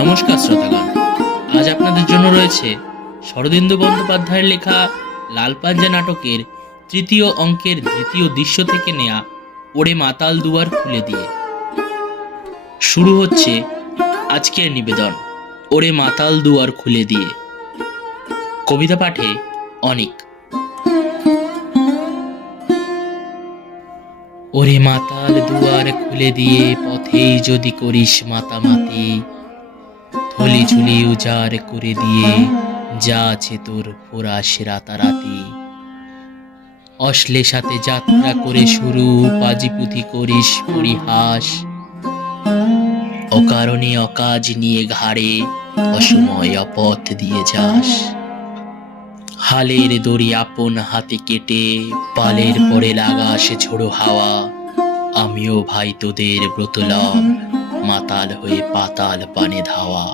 নমস্কার শ্রোতাগণ, আজ আপনাদের জন্য রয়েছে শরদিন্দু বন্দ্যোপাধ্যায়ের লেখা লাল পাঞ্জা নাটকের তৃতীয় অঙ্কের দ্বিতীয় দৃশ্য থেকে নেয়া ওরে মাতাল দুয়ার খুলে দিয়ে। শুরু হচ্ছে আজকের নিবেদন, ওরে মাতাল দুয়ার খুলে দিয়ে। কবিতা পাঠে অনিক। ওরে মাতাল দুয়ার খুলে দিয়ে পথেই যদি করিস মাতামাতি, থলি ঝুলি উজাড় করে দিয়ে যা আছে তোর ফোরাস রাতারাতি। অশ্লেষাতে যাত্রা করে শুরু, পাজিপুথি করিস পরিহাস, অকারণে অকাজ নিয়ে ঘাড়ে অসময় অপথ দিয়ে যাস। হালের দড়ি আপন হাতে কেটে পালের পরে লাগাস ঝোড়ো হাওয়া, আমিও ভাই তোদের ব্রতলব মাতাল হয়ে পাতাল পানে ধাওয়া।